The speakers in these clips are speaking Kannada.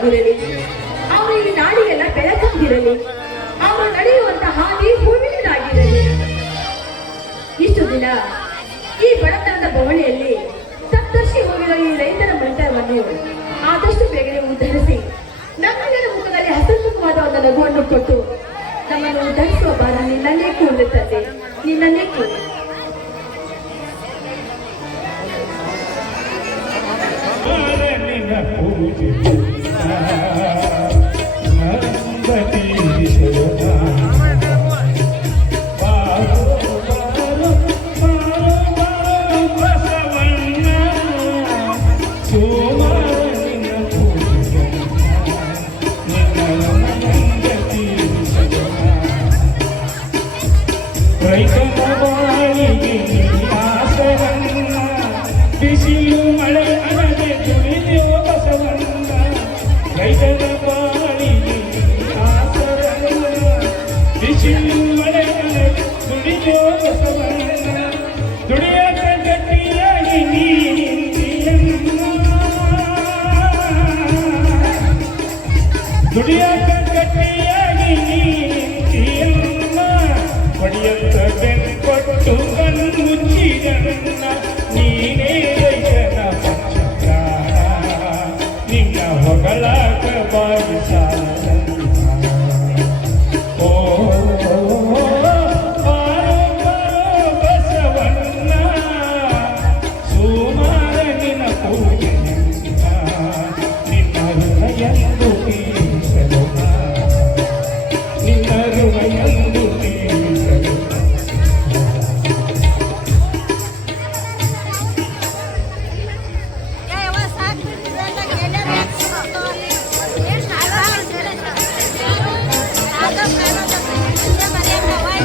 ಸುಂದರವಾಗಿರಲಿ, ಅವರು ಈ ನಾಡಿಗೆಲ್ಲ ಬೆಳಕಾಗಿರಲಿ, ಅವರು ನಡೆಯುವಂತಹ ಹಾದಿ ಹೂವಿನಾಗಿರಲಿ. ಇಷ್ಟು ದಿನ ಈ ಬಡತನದ ಬವಣೆಯಲ್ಲಿ ತತ್ತರಿಸಿ ಹೋಗಿರೋ ಈ ರೈತರ ಮಂಟವನ್ನು ಆದಷ್ಟು ಬೇಗನೆ ಉದ್ಧರಿಸಿ ನಮ್ಮೆಲ್ಲರ ಮುಖದಲ್ಲಿ ಹಸನ್ಮುಖವಾದ ಒಂದು ನಗುವನ್ನು ಕೊಟ್ಟು ನಮ್ಮನ್ನು ಉದ್ಧರಿಸುವ ಭಾರ ನಿನ್ನನ್ನೇ ಕೂಡುತ್ತದೆ, ನಿನ್ನನ್ನೇ ಕೂಡು.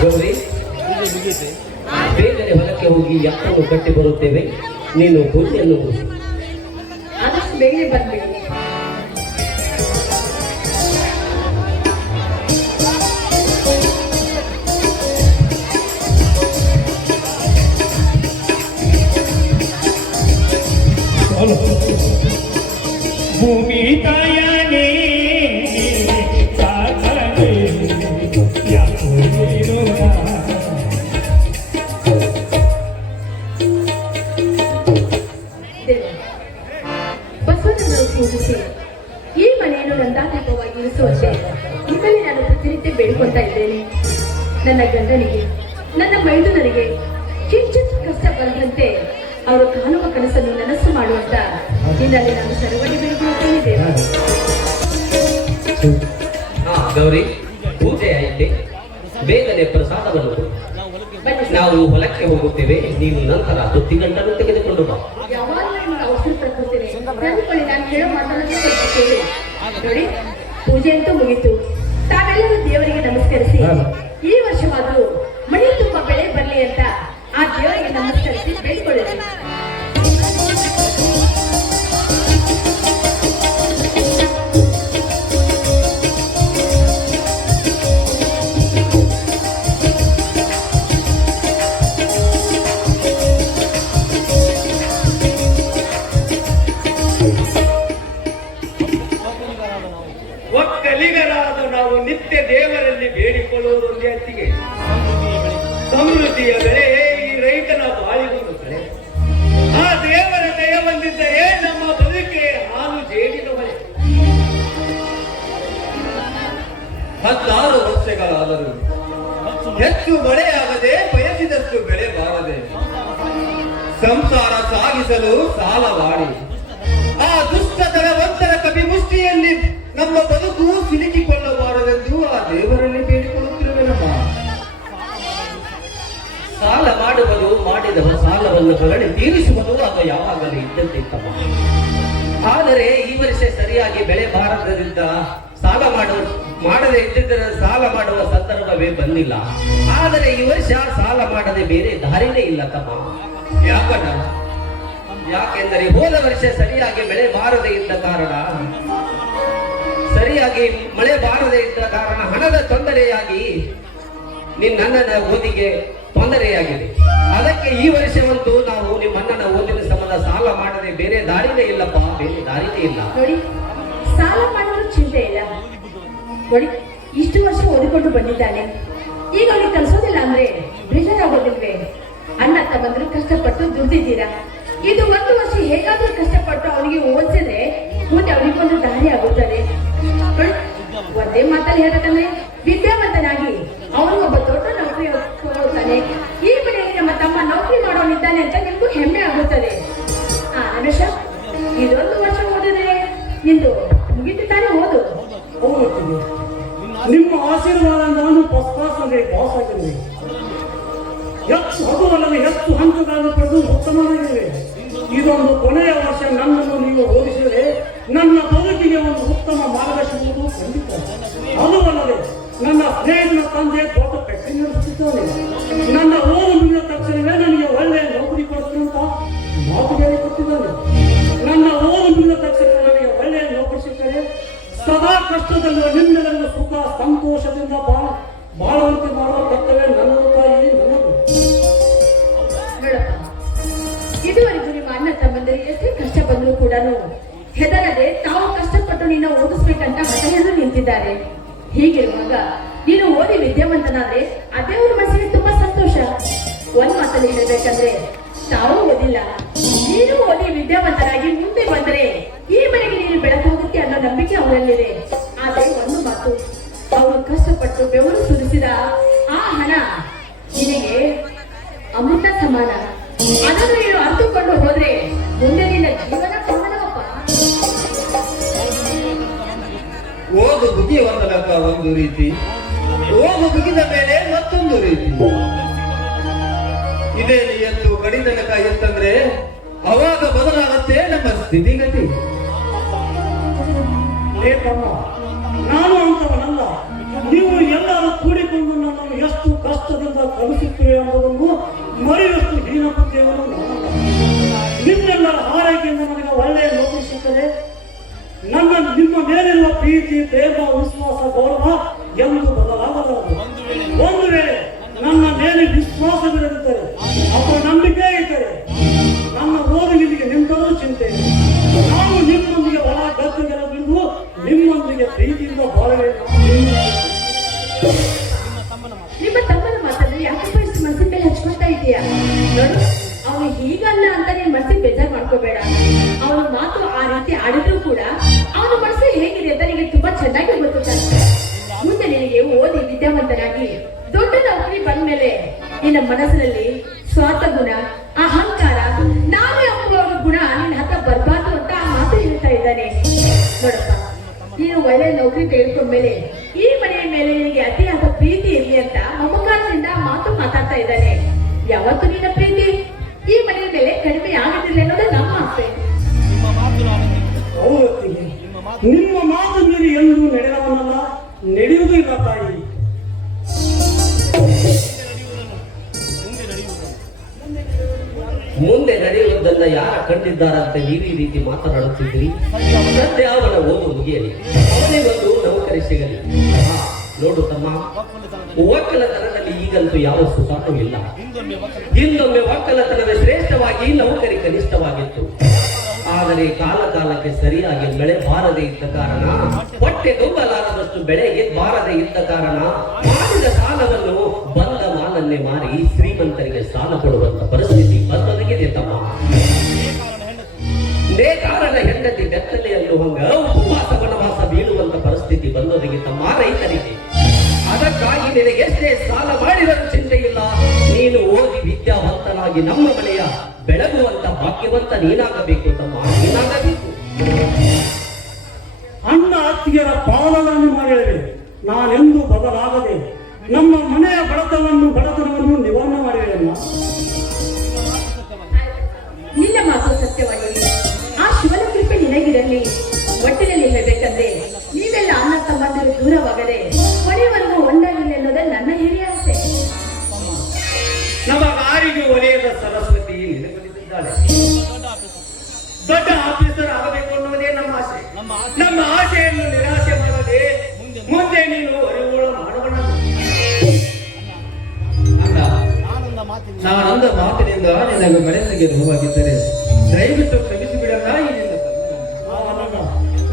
ಗೌರಿ, ಬೇಗನೆ ಹೊಲಕ್ಕೆ ಹೋಗಿ ಎತ್ತನ್ನು ಕಟ್ಟಿ ಬರುತ್ತೇವೆ. ನೀನು ಪೂಜೆಯನ್ನು ಮುಗಿಸಿ. ಆದಷ್ಟು ಬೇಗನೆ ಬಂದ್ಬಿಡಿ. ಭೂಮಿ ತಾಯನೇ ಬಸವನನ್ನು ಪೂಜಿಸಿ ಈ ಮನೆಯನ್ನು ನಂದಾದೀಪವಾಗಿ ಇರಿಸುವಂತೆ ನಿಮ್ಮಲ್ಲಿ ನಾನು ಪ್ರತಿನಿತ್ಯ ಬೇಡಿಕೊಳ್ತಾ ಇದ್ದೇನೆ. ನನ್ನ ಗಂಡನಿಗೆ, ನನ್ನ ಮೈದುನರಿಗೆ ಕಿಂಚಿತ್ ಕಷ್ಟ ಬರದಂತೆ ಅವರು ಕಾಣುವ ಕನಸನ್ನು ನನಸು ಮಾಡುವಂತ ನಿನ್ನಲ್ಲಿ ನಾನು ಶರವಣಿ ಬೇಡಿಕೊಳ್ಳುತ್ತೇನೆ. ಗೌರಿ, ಪೂಜೆ ಆಯ್ತೆ, ಬೇಗನೆ ಪ್ರಸಾದವನ್ನು ನಾವು ಹೊಲಕ್ಕೆ ಹೋಗುತ್ತೇವೆ. ನೀವು ನಂತರ ತುತ್ತಿ ಗಂಟನ್ನು ತೆಗೆದುಕೊಂಡು ಬಾ. ಯಾವಾಗ ಔಷಧ ತಗೊಳ್ತೇನೆ, ನಾನು ಹೇಳೋ ಮಾತನ್ನು ಕೇಳಿ. ನೋಡಿ, ಪೂಜೆ ಅಂತೂ ಮುಗಿತು. ತಾವೆಲ್ಲರೂ ದೇವರಿಗೆ ನಮಸ್ಕರಿಸಿ ಈ ವರ್ಷವಾದರೂ ಮನೆ ತುಂಬ ಬೆಳೆ ಬರಲಿ ಅಂತ ಆ ದೇವರಿಗೆ ನಮಸ್ಕರಿಸಿ ಬೇಡಿಕೊಳ್ಳಿ. ಒಕ್ಕಲಿಗರಾದ ನಾವು ನಿತ್ಯ ದೇವರಲ್ಲಿ ಬೇಡಿಕೊಳ್ಳುವುದು ಒಂದೇ ಹೊತ್ತಿಗೆ ಸಮೃದ್ಧಿಯ ಬೆಳೆಯೇ ಈ ರೈತನ ಬಾಳಿಗೊಂದು ಬೆಳೆ. ಆ ದೇವರ ದಯ ಬಂದಿದ್ದರೆ ನಮ್ಮ ಬದುಕೆ ಹಾಲು ಜೇಡಿನ ಮಳೆ. 16 ವರ್ಷಗಳಾದರೂ ಹೆಚ್ಚು ಮಳೆಯಾಗದೆ ಬಯಸಿದಷ್ಟು ಬೆಳೆ ಬಾರದೆ ಸಂಸಾರ ಸಾಗಿಸಲು ಸಾಲವಾಡಿ ಆ ದುಷ್ಟ ಧನವಂತರ ಕಪಿಮುಷ್ಟಿಯಲ್ಲಿ ನಮ್ಮ ಬದುಕು ಸಿಲುಕಿಕೊಳ್ಳಬಾರದೆಂದು ಆ ದೇವರಲ್ಲಿ ಬೇಡಿಕೊಳ್ಳುತ್ತಿರುವೆನಮ್ಮ. ಸಾಲ ಮಾಡುವುದು, ಮಾಡಿದವ ಸಾಲವನ್ನು ಹೊರಡಿ ತೀರಿಸುವುದು ಅದು ಯಾವಾಗಲೂ ಇದ್ದಂತಿತ್ತಮ್ಮ. ಆದರೆ ಈ ವರ್ಷ ಸರಿಯಾಗಿ ಬೆಳೆ ಬಾರದಿಂದ ಮಾಡದೇ ಇದ್ದಿದ್ದರೆ ಸಾಲ ಮಾಡುವ ಸಂದರ್ಭವೇ ಬಂದಿಲ್ಲ. ಆದರೆ ಈ ವರ್ಷ ಸಾಲ ಮಾಡದೆ ಬೇರೆ ದಾರಿನೇ ಇಲ್ಲ ತಮ್ಮ. ಯಾಕೆಂದರೆ ಹೋದ ವರ್ಷ ಸರಿಯಾಗಿ ಮಳೆ ಬಾರದೆ ಇದ್ದ ಕಾರಣ ಹಣದ ತೊಂದರೆಯಾಗಿ ನನ್ನ ಓದಿಗೆ ತೊಂದರೆಯಾಗಿದೆ. ಅದಕ್ಕೆ ಈ ವರ್ಷವಂತೂ ನಾವು ನಿಮ್ಮ ಅಣ್ಣನ ಓದಿನ ಸಂಬಂಧ ಸಾಲ ಮಾಡದೆ ಬೇರೆ ದಾರಿನೇ ಇಲ್ಲಪ್ಪ, ಬೇರೆ ದಾರಿನೇ ಇಲ್ಲ. ನೋಡಿ, ಸಾಲ ಮಾಡುವ ಚಿಂತೆ ಇಲ್ಲ. ನೋಡಿ, ಇಷ್ಟು ವರ್ಷ ಓದಿಕೊಂಡು ಬಂದಿದ್ದಾನೆ, ಈಗ ಅವನಿಗೆ ಕಲಿಸೋದಿಲ್ಲ ಅಂದ್ರೆ ಬೇಜಾರಾಗೋದಿಲ್ವೇ? ಅಣ್ಣ ತಮ್ಮಂದ್ರು ಕಷ್ಟಪಟ್ಟು ದುಡ್ದಿದ್ದೀರಾ, ಇದು 1 ವರ್ಷ ಹೇಗಾದ್ರೂ ಕಷ್ಟಪಟ್ಟು ಅವನಿಗೆ ಓದಿಸಿದ್ರೆ ಮುಂದೆ ಅವನಿಗೊಂದು ದಾರಿ ಆಗುತ್ತದೆ. ನೋಡಿ, ಒಂದೇ ಮಾತಲ್ಲಿ ಹೇಳ್ಬೇಕಂದ್ರೆ ವಿದ್ಯಾವಂತನಾಗಿ ಅವನು ಒಬ್ಬ ದೊಡ್ಡ ನೌಕರಿ ಹೋಗ್ತಾನೆ. ಈ ಮನೆಯಲ್ಲಿ ನಮ್ಮ ತಮ್ಮ ನೌಕರಿ ಮಾಡೋನಿದ್ದಾನೆ ಅಂತ ನಿಮ್ಗೂ ಹೆಮ್ಮೆ ಆಗುತ್ತದೆ. ರಮೇಶ, ಇದೊಂದು ವರ್ಷ ಓದಿದ್ರೆ ನಿಂದು ಮುಗಿತು ತಾನೇ ಓದು. ಹೌದು, ನಿಮ್ಮ ಆಶೀರ್ವಾದ ನಾನು ಫಸ್ಟ್ ಕ್ಲಾಸ್ ಅಂದ್ರೆ ಪಾಸ್ ಆಗಿದ್ದೆ. ಅದು ಅಲ್ಲದೆ ಹೆಚ್ಚು ಹಂತಗಳನ್ನು ಪಡೆದು ಉತ್ತಮವಾಗಿವೆ. ಇದೊಂದು ಕೊನೆಯ ವರ್ಷ ನನ್ನನ್ನು ನೀವು ಓದಿಸಿದರೆ ನನ್ನ ಬದುಕಿಗೆ ಒಂದು ಉತ್ತಮ ಮಾರ್ಗ ಸಿಗುವುದು ಖಂಡಿತ. ಅದು ಅಲ್ಲದೆ ನನ್ನ ಸ್ನೇಹಿತನ ತಂದೆ ದೊಡ್ಡ ಫ್ಯಾಕ್ಟರಿ ನಡೆಸುತ್ತಿದ್ದಾನೆ. ನನ್ನ ಓದು ಮುಗಿದ ತಕ್ಷಣವೇ ನನಗೆ ಒಳ್ಳೆಯ ನೌಕರಿ ಕೊಡ್ತೀನಿ ಅಂತ ಮಾತು ಬೇರೆ ಕೊಟ್ಟಿದ್ದಾನೆ. ನನ್ನ ಓದು ಮುಗಿದ ತಕ್ಷಣ ನನಗೆ ಒಳ್ಳೆಯ ನೌಕರಿ ಸಿಕ್ಕರೆ ಸದಾ ಕಷ್ಟದಲ್ಲೂ ನಿಮ್ಮೆಲ್ಲರೂ ಸುಖ ಸಂತೋಷದಿಂದ ಬಾಳುವಂತೆ ಮಾಡುವ ಕರ್ತವ್ಯ ನನ್ನದು, ತಾಯಿ ನನ್ನದು. ನೋಡಪ್ಪ, ಇದುವರೆಗೂ ನಿಮ್ಮ ಅಣ್ಣ ತಮ್ಮಂದಿರಿಗೆ ಎಷ್ಟೇ ಕಷ್ಟ ಬಂದರೂ ಕೂಡ ಹೆದರದೆ ತಾವು ಕಷ್ಟಪಟ್ಟು ನಿನ್ನ ಓದಿಸ್ಬೇಕಂತ ಹಠ ಹಿಡಿದು ನಿಂತಿದ್ದಾರೆ. ಹೀಗಿರುವಾಗ ನೀನು ಓದಿ ವಿದ್ಯಾವಂತನಾದ್ರೆ ಅದೇ ಅವ್ರ ಮನಸ್ಸಿಗೆ ತುಂಬಾ ಸಂತೋಷ. ಒಂದ್ ಮಾತಲ್ಲಿ ಹೇಳಬೇಕಂದ್ರೆ, ತಾವು ಓದಿಲ್ಲ, ನೀನು ಓದಿ ವಿದ್ಯಾವಂತರಾಗಿ ಮುಂದೆ ಬಂದ್ರೆ ಈ ಮನೆಗೆ ನೀನು ಬೆಳಕು ಹೋಗುತ್ತೆ ಅನ್ನೋ ನಂಬಿಕೆ ಅವರಲ್ಲಿದೆ. ಆದ್ರೆ ಒಂದು ಮಾತು, ಅವರು ಕಷ್ಟಪಟ್ಟು ಬೆವರು ಸುರಿಸಿದ ಆ ಹಣ ನಿನಗೆ ಅಮೃತ ಸಮಾನ. ಅದನ್ನು ನೀನು ಅರ್ಥಕೊಂಡು ಹೋದ್ರೆ ಮುಂದೆ ನಿನ್ನ ಜೀವನ ಕಾಣವಪ್ಪ. ಓದು ಮುಗಿಯುವ ತನಕ ಒಂದು ರೀತಿ, ಓದು ಮುಗಿದ ಮೇಲೆ ಮತ್ತೊಂದು ರೀತಿ. ಇದೇ ನಿಯತ್ತು ಕಡಿ ತನಕ ಇತ್ತಂದ್ರೆ ಅವಾಗ ಬದಲಾಗತ್ತೆ ನಮ್ಮ ಸ್ಥಿತಿಗತಿ. ಏ ತಮ್ಮ, ನಾನು ಅಂತವನಲ್ಲ. ನೀವು ಎಲ್ಲರೂ ಕೂಡಿಕೊಂಡು ನನ್ನನ್ನು ಎಷ್ಟು ಕಷ್ಟದಿಂದ ಕಲಿಸುತ್ತೇವೆ ಎಂಬುದನ್ನು ಮರೆಯಷ್ಟು ಹೀನ ಬುದ್ಧಿಯವರು ನಾನಲ್ಲ. ನಿಮ್ಮೆಲ್ಲರ ಆರೈಕೆಯಿಂದ ನನಗೆ ಒಳ್ಳೆಯ ನೌಕರಿ ಸಿಕ್ಕರೆ ನಿಮ್ಮ ಮೇಲಿರುವ ಪ್ರೀತಿ, ಪ್ರೇಮ, ವಿಶ್ವಾಸ, ಗೌರವ ಎಂದು ಬದಲಾಗಲಾರದು. ಒಂದು ವೇಳೆ ನನ್ನ ಮೇಲೆ ವಿಶ್ವಾಸವಿರದಿದ್ದರೆ ಅಥವಾ ನಂಬಿಕೆ ಇದ್ದರೆ ನನ್ನ ಓದಿಗೆ ನಿಂತರೂ ಚಿಂತೆ ಇಲ್ಲ. ನಾನು ನಿಮ್ಮೊಂದಿಗೆ ಹೊರ ಗದ್ದೆಗೆಲ್ಲ ಬಿದ್ದು ನಿಮ್ಮೊಂದಿಗೆ ಪ್ರೀತಿಯಿಂದ ಬಾಳುವೆ. ನಿಮ್ಮ ತಮ್ಮನ ಮಾತನ್ನು ಯಾಕಪ್ಪ ಇಷ್ಟು ಮನಸ್ಸಿನ ಮೇಲೆ ಹಚ್ಕೊಳ್ತಾ ಇದೀಯಾ? ನೋಡು, ಅವನು ಹೀಗಲ್ಲ ಅಂತ ನೀನ್ ಮನಸ್ಸಿಗೆ ಬೇಜಾರು ಮಾಡ್ಕೋಬೇಡ. ಅವನ ಮಾತು ಆ ರೀತಿ ಆಡಿದ್ರು ಕೂಡ ಅವನ ಮನಸ್ಸು ಹೇಗಿದೆ ಅಂತ ನಿನಗೆ ತುಂಬಾ ಚೆನ್ನಾಗಿ ಗೊತ್ತಾಗ್ತದೆ. ಮುಂದೆ ನಿನಗೆ ಓದಿ ವಿದ್ಯಾವಂತನಾಗಿ ದೊಡ್ಡ ನೌಕರಿ ಬಂದ್ಮೇಲೆ ನಿನ್ನ ಮನಸ್ಸಿನಲ್ಲಿ ಸ್ವಾರ್ಥ ಗುಣ, ಅಹಂಕಾರ, ನಾನು ಎಂಬುವ ಗುಣ ನಿನ್ನ ಹತ್ರ ಬರ್ಬಾರ್ದು ಅಂತ ಆ ಮಾತು ಹೇಳ್ತಾ ಇದ್ದಾನೆ. ನೋಡಪ್ಪ, ನೀನು ಒಳ್ಳೆ ನೌಕರಿ ತೆಗೆದುಕೊಂಡ್ಮೇಲೆ ಈ ಮನೆಯ ಮೇಲೆ ನಿನಗೆ ಅತಿಯಾದ ಪ್ರೀತಿ ಇರಲಿ ಅಂತ ಮಮಕಾರದಿಂದ ಮಾತು ಮಾತಾಡ್ತಾ ಇದ್ದಾನೆ. ಯಾವತ್ತು ನಿನ್ನ ಪ್ರೀತಿ ಈ ಮನೆಯ ಮೇಲೆ ಕಡಿಮೆ ಆಗುತ್ತಿಲ್ಲ ಅನ್ನೋದೇ ನಮ್ಮ ಆಸೆ. ಹೌದತ್ತಿಗೆ, ನಿಮ್ಮ ಮಾತು ಮೀರಿ ಎಂದು ನಡೆದವನಲ್ಲ, ನಡೆಯುವುದೂ ಇಲ್ಲ ತಾಯಿ. ಮುಂದೆ ನಡೆಯುವುದನ್ನ ಯಾರ ಕಂಡಿದ್ದಾರಂತೆ ನೀವು ಈ ರೀತಿ ಮಾತನಾಡುತ್ತಿದ್ದೀರಿ? ಸದ್ಯ ಅವನ ಓದು ಮುಗಿಯಲಿ, ಅವನಿಗೊಂದು ನೌಕರಿ ಸಿಗಲಿ. ನೋಡು ತಮ್ಮ, ಒಕ್ಕಲತನದಲ್ಲಿ ಈಗಂತೂ ಯಾವ ಸುಖಾನೂ ಇಲ್ಲ. ಹಿಂದೊಮ್ಮೆ ಒಕ್ಕಲತನವೇ ಶ್ರೇಷ್ಠವಾಗಿ, ನೌಕರಿ ಕನಿಷ್ಠವಾಗಿತ್ತು. ಆದರೆ ಕಾಲಕ್ಕೆ ಸರಿಯಾಗಿ ಬೆಳೆ ಬಾರದೆ ಇದ್ದ ಕಾರಣ, ಹೊಟ್ಟೆ ತುಂಬಲಾರದಷ್ಟು ಬೆಳೆಗೆ ಬಾರದೆ ಇದ್ದ ಕಾರಣ ಮಾಡಿದ ಸಾಲವನ್ನು ಬಂದ ಮಾಲನ್ನೇ ಮಾರಿ ಶ್ರೀಮಂತರಿಗೆ ಸಾಲ ಕೊಡುವಂತ ಪರಿಸ್ಥಿತಿ ಬಂದೊದಗಿದೆ ತಮ್ಮ. ನೇಕಾರನ ಹೆಂಡತಿ ಬೆತ್ತಲೆಯನ್ನು ಹಂಗ ಉಪವಾಸ ವನವಾಸ ಬೀಳುವಂತ ಪರಿಸ್ಥಿತಿ ಬಂದೊದಗಿ ತಮ್ಮ ರೈತರಿಗೆ. ಅದಕ್ಕಾಗಿ ನಿನಗೆ ಎಷ್ಟೇ ಸಾಲ ಮಾಡಿದರೂ ಚಿಂತೆ ಇಲ್ಲ. ನೀನು ಓದಿ ವಿದ್ಯಾವಂತನಾಗಿ ನಮ್ಮ ಮನೆಯ ಬೆಳಗುವಂತ ಭಾಗ್ಯವಂತ ನೀನಾಗಬೇಕು ತಮ್ಮ, ನೀನಾಗಬೇಕು. ಅಣ್ಣ ಅತ್ತಿಗೆಯರ ಪಾಲನೆ ಮಾಡಿದರೆ ನಾನೆಂದು ಬದಲಾಗದೆ ನಮ್ಮ ಮನೆಯ ಬಡತನವನ್ನು ನಿವಾರಣೆ ಮಾಡಿರಲ್ಲ. ನಿನ್ನ ಮಾತು ಸತ್ಯವಾಗಿದೆ. ಆ ಶಿವನ ಕೃಪೆ ನಿನಗಿರಲಿ. ಒಟ್ಟಿನಲ್ಲಿ ಹೇಳಬೇಕಂದ್ರೆ ನೀವೆಲ್ಲ ಅಣ್ಣ ತಮ್ಮಂದಿರು ದೂರವಾಗದೆ ಕೊನೆಯವರೆಗೂ ಒಂದಾಗಿಲ್ಲ ಅನ್ನೋದೇ ನನ್ನ ಹಿರಿಯ ಆಸೆ. ನಮ್ಮ ಗಾರಿಗೆ ಒಲೆಯದ ಸರಸ್ವತಿ ನೆಲೆಗೊಳಿಸಿದ್ದಾಳೆ. ದೊಡ್ಡ ಆಫೀಸರ್ ಆಗಬೇಕು ಅನ್ನೋದೇ ನಮ್ಮ ಆಸೆ. ನಮ್ಮ ಆಸೆಯನ್ನು ನಿರಾಶೆ ಮಾಡದೆ ಮುಂದೆ ನೀನು ಅರಿವುಳ ಮಾಡೋಣ. ನಾನಂದ ಮಾತಿನಿಂದ ನಿನಗೆ ಮನಸ್ಸಿಗೆ ನೋವಾಗಿದ್ದರೆ ದಯವಿಟ್ಟು ಕ್ಷಮಿಸಿ ಬಿಡಲ್ಲ.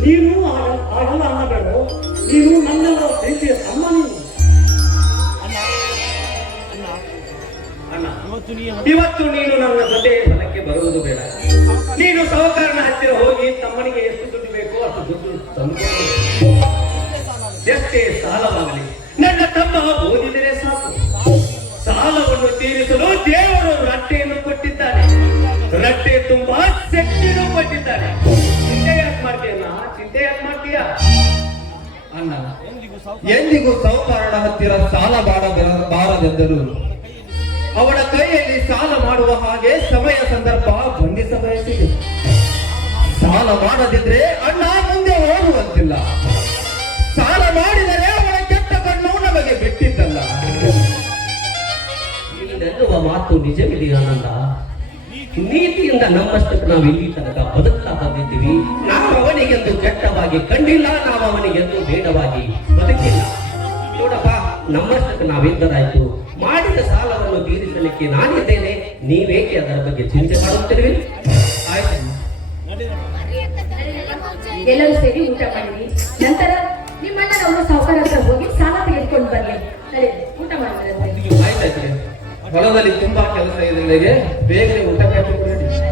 ನೀನು ಹಾಗೆಲ್ಲ ಅನ್ನಬೇಡ. ನೀನು ನನ್ನೆಲ್ಲ ಪ್ರೀತಿಯ ತಮ್ಮ ನೀನು. ಅಣ್ಣ, ಇವತ್ತು ನೀನು ನನ್ನ ಜೊತೆ ಹೊಲಕ್ಕೆ ಬರುವುದು ಬೇಡ. ನೀನು ಸಾಹುಕಾರನ ಹತ್ತಿರ ಹೋಗಿ ತಮ್ಮನಿಗೆ ಎಷ್ಟು ದುಡ್ಡು ಬೇಕೋ ಅಷ್ಟು ದುಡ್ಡು ತಂದುಕೊಂಡು ಎಷ್ಟೇ ಸಾಲವಾಗಲಿ ನನ್ನ ತಮ್ಮ ಓದಿದರೆ ಸಾಕು. ಸಾಲವನ್ನು ತೀರಿಸಲು ದೇವರು ರಟ್ಟೆಯನ್ನು ಕೊಟ್ಟಿದ್ದಾನೆ. ರಟ್ಟೆ ತುಂಬಾ ಶಕ್ತಿಯನ್ನು ಕೊಟ್ಟಿದ್ದಾನೆ. ಚಿಂತೆ ಯಾಕೆ ಮಾಡ್ತೀಯಣ್ಣ? ಚಿಂತೆ ಯಾಕೆ ಮಾಡ್ತೀಯ? ಅಣ್ಣ, ಎಂದಿಗೂ ಸಾಹುಕಾರನ ಹತ್ತಿರ ಸಾಲ ಬಾರದೆಂದರು ಅವನ ಕೈಯಲ್ಲಿ ಸಾಲ ಮಾಡುವ ಹಾಗೆ ಸಮಯ ಸಂದರ್ಭ ಬಂಧಿಸ ಬಯಸಿದೆ. ಸಾಲ ಮಾಡದಿದ್ರೆ ಅಣ್ಣ ಮುಂದೆ ಹೋಗುವಂತಿಲ್ಲ. ಸಾಲ ಮಾಡಿದರೆ ಅವನ ಕೆಟ್ಟ ಕಣ್ಣು ನಮಗೆ ಬಿಟ್ಟಿದ್ದಲ್ಲ. ನೀನೆನ್ನುವ ಮಾತು ನಿಜವಿದೆಯಾ ಆನಂದ? ನೀತಿಯಿಂದ ನಮ್ಮಷ್ಟಕ್ಕೆ ನಾವು ಇಲ್ಲಿ ತನಕ ಬದುಕ್ತಾ ಬಂದಿದ್ದೀವಿ. ನಾವು ಅವನಿಗೆಂದು ಕೆಟ್ಟವಾಗಿ ಕಂಡಿಲ್ಲ, ನಾವು ಅವನಿಗೆಂದು ಬೇಡವಾಗಿ ಬದುಕಿಲ್ಲ. ನೋಡಪ್ಪ, ನಮ್ಮಷ್ಟಕ್ಕೆ ನಾವಿದ್ದರಾಯ್ತು. ಮಾಡಿದ ಸಾಲವನ್ನು ತೀರಿಸಲಿಕ್ಕೆ ನಾನಿದ್ದೇನೆ. ನೀವೇಕೆ ಅದರ ಬಗ್ಗೆ ಚಿಂತೆ ಮಾಡುತ್ತಿರುವಿ? ಆಯ್ತು, ಎಲ್ಲರೂ ಸೇರಿ ಊಟ ಮಾಡಿರಿ. ನಂತರ ನಿಮ್ಮಣ್ಣನವರು ಸಾಹುಕಾರ ಹತ್ರ ಹೋಗಿ ಸಾಲ ತೆಗೆದುಕೊಂಡು ಬನ್ನಿ. ಸರಿ, ಊಟ ಮಾಡಿದ್ರೆ ಆಯ್ತಾಯ್ತು. ಹೊಲದಲ್ಲಿ ತುಂಬಾ ಕೆಲಸ ಇದೆ. ಬೇಗನೆ ಊಟ